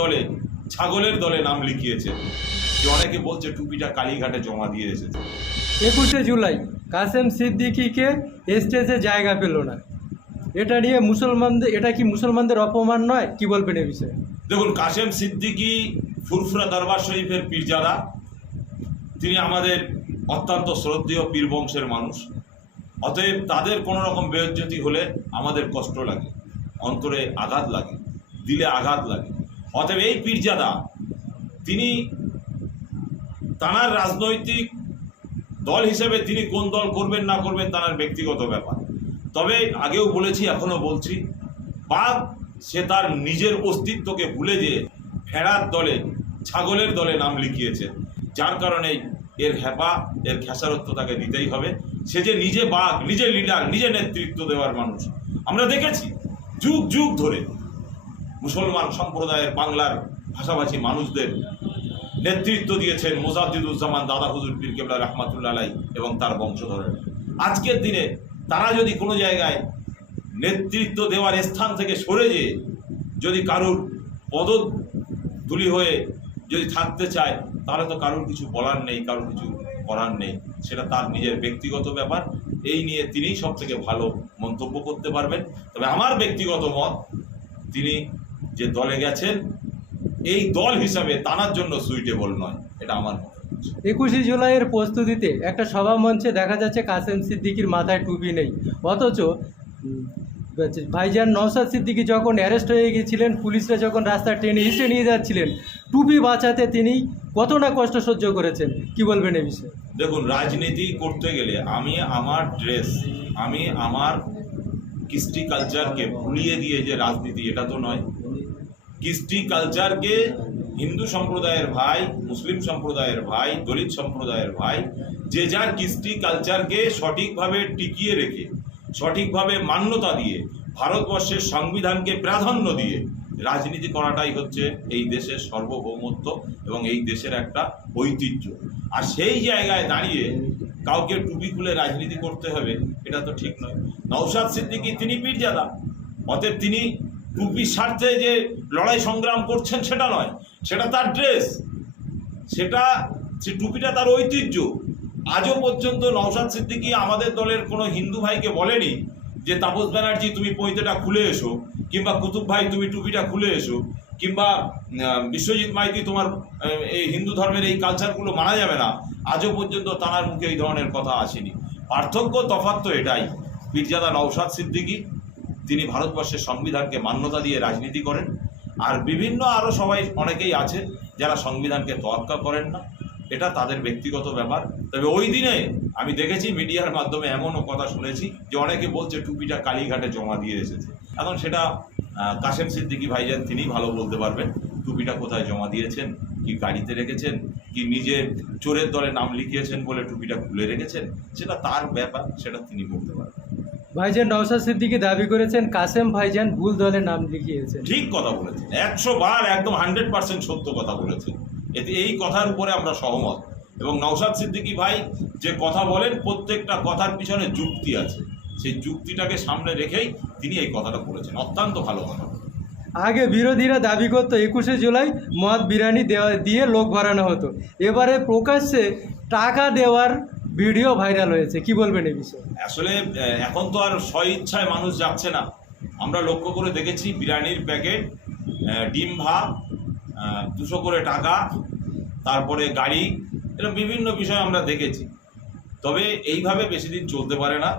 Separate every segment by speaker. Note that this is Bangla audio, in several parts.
Speaker 1: দলে ছাগলের দলে নাম লিখিয়েছে। যে অনেকে বলছে টুপিটা কালীঘাটে জমা দিয়ে এসেছে।
Speaker 2: একুশে জুলাই কাসেম সিদ্দিকিকে স্টেজে জায়গা পেল না। এটা নিয়ে মুসলমানদের এটা কি মুসলমানদের অপমান নয়? কি বলবেন এ বিষয়ে?
Speaker 1: দেখুন কাশেম সিদ্দিকি ফুরফুরা দরবার শরীফের পীরজাদা। তিনি আমাদের অত্যন্ত শ্রদ্ধেয় পীর বংশের মানুষ। অতএব তাদের কোনো রকম বেজ্জতি হলে আমাদের কষ্ট লাগে অন্তরে আঘাত লাগে দিলে আঘাত লাগে। অতএব এই পীরজাদা, তিনি তানার রাজনৈতিক দল হিসেবে তিনি কোন দল করবেন, না করবেন, তার ব্যক্তিগত ব্যাপার। তবে আগেও বলেছি এখনও বলছি বাঘ সে তার নিজের অস্তিত্বকে ভুলে যে ভেড়ার দলে, ছাগলের দলে নাম লিখিয়েছে। যার কারণে এর হ্যাপা এর খেসারত্ব তাকে দিতেই হবে। সে যে নিজে বাঘ, নিজে লিডার, নিজে নেতৃত্ব দেওয়ার মানুষ, আমরা দেখেছি, যুগ যুগ ধরে মুসলমান সম্প্রদায়ের বাংলার ভাষাভাষী মানুষদের নেতৃত্ব দিয়েছেন মোজাদ্দিদুজ্জামান দাদা হুজুর পীর কেবলা রহমাতুল্লাহ আলাই এবং তার বংশধরের। আজকের দিনে তারা যদি কোনো জায়গায় নেতৃত্ব দেওয়ার স্থান থেকে সরে যেয়ে যদি কারুর পদধূলি হয়ে যদি থাকতে চায়, তাহলে তো কারুর কিছু বলার নেই, কারুর কিছু করার নেই। সেটা তার নিজের ব্যক্তিগত ব্যাপার। এই নিয়ে তিনিই সব থেকে ভালো মন্তব্য করতে পারবেন। তবে আমার ব্যক্তিগত মত, তিনি যে দলে গেছেন এই দল হিসাবে টানার জন্য সুইটেবল নয় এটা আমার
Speaker 2: একুশে জুলাইয়ের প্রস্তুতিতে একটা সভা মঞ্চে দেখা যাচ্ছে কাসেম সিদ্দিকির মাথায় টুপি নেই। অথচ ভাইজান নওসাদ সিদ্দিকি যখন অ্যারেস্ট হয়ে গিয়েছিলেন পুলিশরা যখন রাস্তা টেনে হিসে নিয়ে যাচ্ছিলেন টুপি বাঁচাতে তিনি কত না কষ্ট সহ্য করেছেন? কি বলবেন এ বিষয়ে?
Speaker 1: দেখুন রাজনীতি করতে গেলে আমি আমার ড্রেস আমি আমার কৃষ্টি কালচারকে ভুলিয়ে দিয়ে যে রাজনীতি এটা তো নয়। কৃষ্টি কালচারকে হিন্দু সম্প্রদায়ের ভাই, মুসলিম সম্প্রদায়ের ভাই, দলিত সম্প্রদায়ের ভাই, যে যার কৃষ্টি কালচারকে সঠিকভাবে টিকিয়ে রেখে, সঠিকভাবে মান্যতা দিয়ে, ভারতবর্ষের সংবিধানকে প্রাধান্য দিয়ে রাজনীতি করাটাই হচ্ছে এই দেশের সার্বভৌমত্ব এবং এই দেশের একটা ঐতিহ্য। আর সেই জায়গায় দাঁড়িয়ে কাউকে টুপি খুলে রাজনীতি করতে হবে, এটা তো ঠিক নয়। নৌসাদ সিদ্দিকি, তিনি পীরজাদা, অতএব তিনি টুপির স্বার্থে যে লড়াই সংগ্রাম করছেন সেটা নয়, সেটা তার ড্রেস। সেটা সে টুপিটা তার ঐতিহ্য। আজও পর্যন্ত নওশাদ সিদ্দিকী আমাদের দলের কোনো হিন্দু ভাইকে বলেনি যে, তাপস ব্যানার্জি, তুমি পৈতেটা খুলে এসো, কিংবা কুতুব ভাই, তুমি টুপিটা খুলে এসো, কিংবা বিশ্বজিৎ মাইতি, তোমার এই হিন্দু ধর্মের এই কালচারগুলো মানা যাবে না। আজও পর্যন্ত তানার মুখে এই ধরনের কথা আসেনি। পার্থক্য তফাৎ তো এটাই। পীরজাদা নওশাদ সিদ্দিকী তিনি ভারতবর্ষের সংবিধানকে মান্যতা দিয়ে রাজনীতি করেন। আর বিভিন্ন আরও সবাই অনেকেই আছে যারা সংবিধানকে তোয়াক্কা করেন না। এটা তাদের ব্যক্তিগত ব্যাপার। তবে ওই দিনে আমি দেখেছি মিডিয়ার মাধ্যমে এমনও কথা শুনেছি যে অনেকে বলছে, টুপিটা কালীঘাটে জমা দিয়ে এসেছে। এখন সেটা কাশেম সিদ্দিকি ভাইজান তিনি ভালো বলতে পারবেন, টুপিটা কোথায় জমা দিয়েছেন, কি গাড়িতে রেখেছেন, কি নিজে চোরের দলে নাম লিখিয়েছেন বলে টুপিটা খুলে রেখেছেন, সেটা তার ব্যাপার, সেটা তিনি বলতে পারবেন।
Speaker 2: ভাইজান নওসাদ সিদ্দিকি দাবি করেছেন কাসেম ভাইজান ভুল দলে নাম লিখিয়েছেন।
Speaker 1: ঠিক কথা বলেছেন। একশো বার একদম হান্ড্রেড পার্সেন্ট সত্য কথা বলেছেন। এতে এই কথার উপরে আমরা সহমত। এবং নওশাদ সিদ্দিকী ভাই যে কথা বলেন প্রত্যেকটা কথার পিছনে যুক্তি আছে। সেই যুক্তিটাকে সামনে রেখেই তিনি এই কথাটা বলেছেন। অত্যন্ত ভালো কথা।
Speaker 2: আগে বিরোধীরা দাবি করতো একুশে জুলাই মদ বিরিয়ানি দেওয়া দিয়ে লোক ভরানো হতো। এবারে প্রকাশ্যে টাকা দেওয়ার ভিডিও ভাইরাল হয়েছে, কি বলবেন এই বিষয়ে?
Speaker 1: আসলে এখন তো আর স্ব ইচ্ছায় মানুষ যাচ্ছে না। আমরা লক্ষ্য করে দেখেছি, বিরিয়ানির প্যাকেট ডিম ভাত দুশো করে টাকা, তারপরে গাড়ি, এরকম বিভিন্ন বিষয় আমরা দেখেছি। তবে এইভাবে বেশি দিন চলতে পারে না।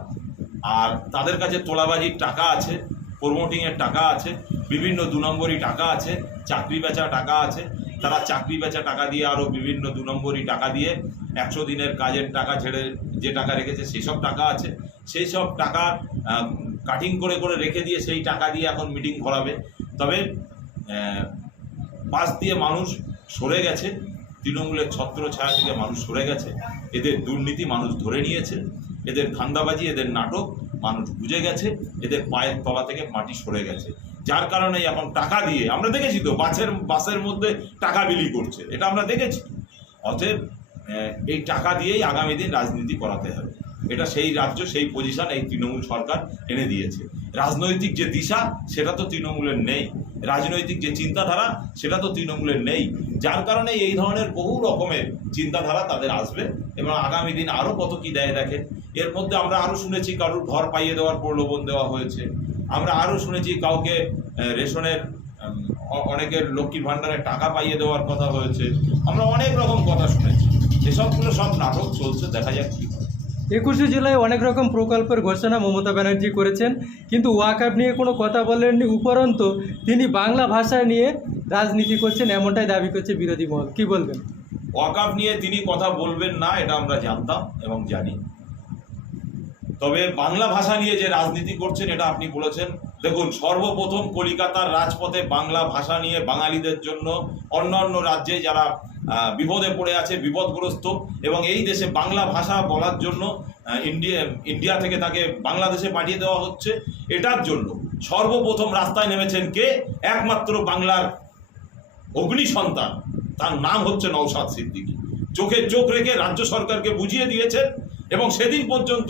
Speaker 1: আর তাদের কাছে তোলাবাজির টাকা আছে প্রমোটিংয়ের টাকা আছে, বিভিন্ন দু নম্বরই টাকা আছে, চাকরি বেচা টাকা আছে। তারা চাকরি বেচা টাকা দিয়ে আরও বিভিন্ন দু নম্বরই টাকা দিয়ে একশো দিনের কাজের টাকা ছেড়ে যে টাকা রেখেছে সেসব টাকা আছে। সেই সব টাকা কাটিং করে করে রেখে দিয়ে সেই টাকা দিয়ে এখন মিটিং করাবে। তবে পাশ দিয়ে মানুষ সরে গেছে। তৃণমূলের ছত্র ছায়া থেকে মানুষ সরে গেছে। এদের দুর্নীতি মানুষ ধরে নিয়েছে। এদের ধান্দাবাজি, এদের নাটক মানুষ বুঝে গেছে। এদের পায়ের তলা থেকে মাটি সরে গেছে। যার কারণে এখন টাকা দিয়ে, আমরা দেখেছি তো, বাসের বাসের মধ্যে টাকা বিলি করছে, এটা আমরা দেখেছি। অতএব এই টাকা দিয়েই আগামী দিন রাজনীতি করাতে হবে। এটা সেই রাজ্য, সেই পজিশন এই তৃণমূল সরকার এনে দিয়েছে। রাজনৈতিক যে দিশা, সেটা তো তৃণমূলের নেই। রাজনৈতিক যে চিন্তাধারা, সেটা তো তৃণমূলের নেই। যার কারণে এই ধরনের বহু রকমের চিন্তাধারা তাদের আসবে এবং আগামী দিন আরও কত কি দেয় দেখে। এর মধ্যে আমরা আরও শুনেছি, কারুর ঘর পাইয়ে দেওয়ার প্রলোভন দেওয়া হয়েছে। আমরা আরও শুনেছি কাউকে রেশনের অনেকের লক্ষ্মীর ভাণ্ডারে টাকা পাইয়ে দেওয়ার কথা হয়েছে। আমরা অনেক রকম কথা শুনেছি। এসবগুলো সব নাটক চলছে দেখা যাক কি
Speaker 2: একুশে জেলায় অনেক রকম প্রকল্পের ঘোষণা মমতা ব্যানার্জি করেছেন কিন্তু ওয়াকাপ নিয়ে কোনো কথা বলেননি উপরন্তু তিনি বাংলা ভাষা নিয়ে রাজনীতি করছেন এমনটাই দাবি করছে বিরোধী মহল। কি বলবেন?
Speaker 1: ওয়াকাফ নিয়ে তিনি কথা বলবেন না এটা আমরা জানতাম এবং জানি। তবে বাংলা ভাষা নিয়ে যে রাজনীতি করছেন, এটা আপনি বলেছেন। দেখুন, সর্বপ্রথম কলিকাতার রাজপথে বাংলা ভাষা নিয়ে বাঙালিদের জন্য অন্যান্য রাজ্যে যারা বিপদে পড়ে আছে, বিপদগ্রস্ত, এবং এই দেশে বাংলা ভাষা বলার জন্য ইন্ডিয়া ইন্ডিয়া থেকে তাকে বাংলাদেশে পাঠিয়ে দেওয়া হচ্ছে। এটার জন্য সর্বপ্রথম রাস্তায় নেমেছেন কে? একমাত্র বাংলার অগ্নি সন্তান। তার নাম হচ্ছে নওশাদ সিদ্দিকী। চোখে চোখ রেখে রাজ্য সরকারকে বুঝিয়ে দিয়েছেন, এবং সেদিন পর্যন্ত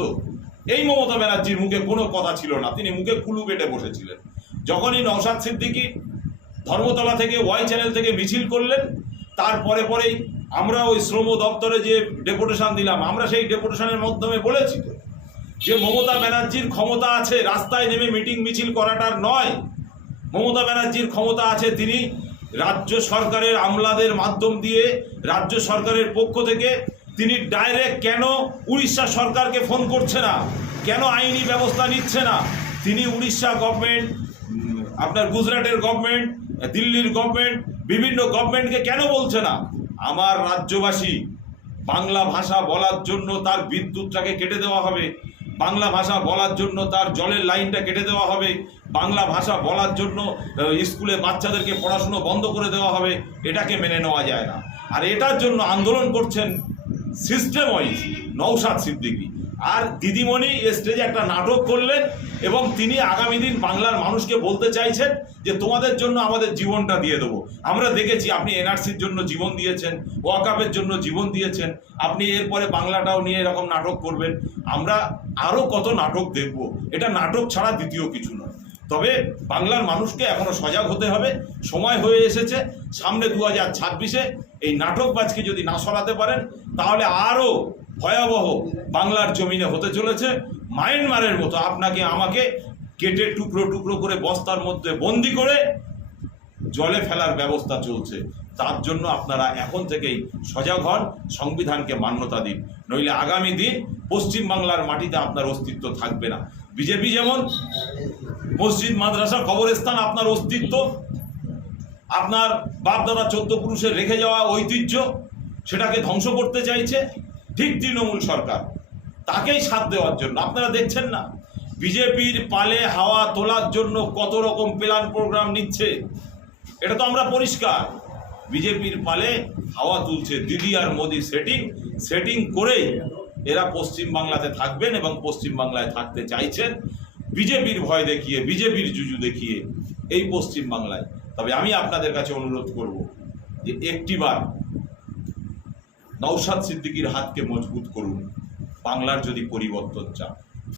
Speaker 1: এই মমতা ব্যানার্জির মুখে কোনো কথা ছিল না। তিনি মুখে কুলু বেটে বসেছিলেন। যখনই নওশাদ সিদ্দিকী ধর্মতলা থেকে, ওয়াই চ্যানেল থেকে মিছিল করলেন তারপরে পরেই আমরা ওই শ্রম দপ্তরে যে ডেপুটেশন দিলাম, আমরা সেই ডেপুটেশনের মাধ্যমে বলেছি যে মমতা ব্যানার্জির ক্ষমতা আছে, রাস্তায় নেমে মিটিং মিছিল করাটার নয়। মমতা ব্যানার্জির ক্ষমতা আছে তিনি রাজ্য সরকারের আমলাদের মাধ্যম দিয়ে, রাজ্য সরকারের পক্ষ থেকে তিনি ডাইরেক্ট কেন উড়িষ্যা সরকারকে ফোন করছে না? কেন আইনি ব্যবস্থা নিচ্ছে না? তিনি উড়িষ্যা গভর্নমেন্ট আপনার গুজরাটের গভর্নমেন্ট দিল্লির গভর্নমেন্ট বিভিন্ন গভর্নমেন্টকে কেন বলছে না? আমার রাজ্যবাসী, বাংলা ভাষা বলার জন্য তার বিদ্যুৎটাকে কেটে দেওয়া হবে। বাংলা ভাষা বলার জন্য তার জলের লাইনটা কেটে দেওয়া হবে। বাংলা ভাষা বলার জন্য স্কুলে বাচ্চাদেরকে পড়াশুনো বন্ধ করে দেওয়া হবে। এটাকে মেনে নেওয়া যায় না। আর এটার জন্য আন্দোলন করছেন সিস্টেম ওয়াইজ নৌসাদ সিদ্দিকী। আর দিদিমণি এ স্টেজে একটা নাটক করলেন এবং তিনি আগামী দিন বাংলার মানুষকে বলতে চাইছেন যে তোমাদের জন্য আমাদের জীবনটা দিয়ে দেবো। আমরা দেখেছি আপনি এনআরসির জন্য জীবন দিয়েছেন, ওয়াকাপের জন্য জীবন দিয়েছেন, আপনি এরপরে বাংলাটাও নিয়ে এরকম নাটক করবেন। আমরা আরও কত নাটক দেখব, এটা নাটক ছাড়া দ্বিতীয় কিছু নয়। তবে বাংলার মানুষকে এখনও সজাগ হতে হবে। সময় হয়ে এসেছে। সামনে দু হাজার ছাব্বিশে এই নাটকবাজকে যদি না সরাতে পারেন, তাহলে আরও ভয়াবহ বাংলার জমিনে হতে চলেছে। মায়ানমারের মতো আপনাকে, আমাকে কেটে টুকরো টুকরো করে বস্তার মধ্যে বন্দি করে জলে ফেলার ব্যবস্থা চলছে। তার জন্য আপনারা এখন থেকেই সজাগ হন, সংবিধানকে মান্যতা দিন। নইলে আগামী দিন পশ্চিম বাংলার মাটিতে আপনার অস্তিত্ব থাকবে না। বিজেপি যেমন মসজিদ, মাদ্রাসা, কবরস্থান আপনার অস্তিত্ব, আপনার বাপদাদা চোদ্দ পুরুষের রেখে যাওয়া ঐতিহ্য সেটাকে ধ্বংস করতে চাইছে ঠিক তৃণমূল সরকার। তাকেই সাথ দেওয়ার জন্য। আপনারা দেখছেন না, বিজেপির পালে হাওয়া তোলার জন্য কত রকম প্ল্যান প্রোগ্রাম নিচ্ছে। এটা তো আমরা পরিষ্কার। বিজেপির পালে হাওয়া তুলছে, দিদি আর মোদি সেটিং সেটিং করেই এরা পশ্চিম বাংলাতে থাকবেন এবং পশ্চিম বাংলায় থাকতে চাইছেন। বিজেপির ভয় দেখিয়ে, বিজেপির জুজু দেখিয়ে এই পশ্চিম বাংলায়। তবে আমি আপনাদের কাছে অনুরোধ করব যে একটিবার নৌসাদ সিদ্দিকির হাতকে মজবুত করুন। বাংলার যদি পরিবর্তন চান।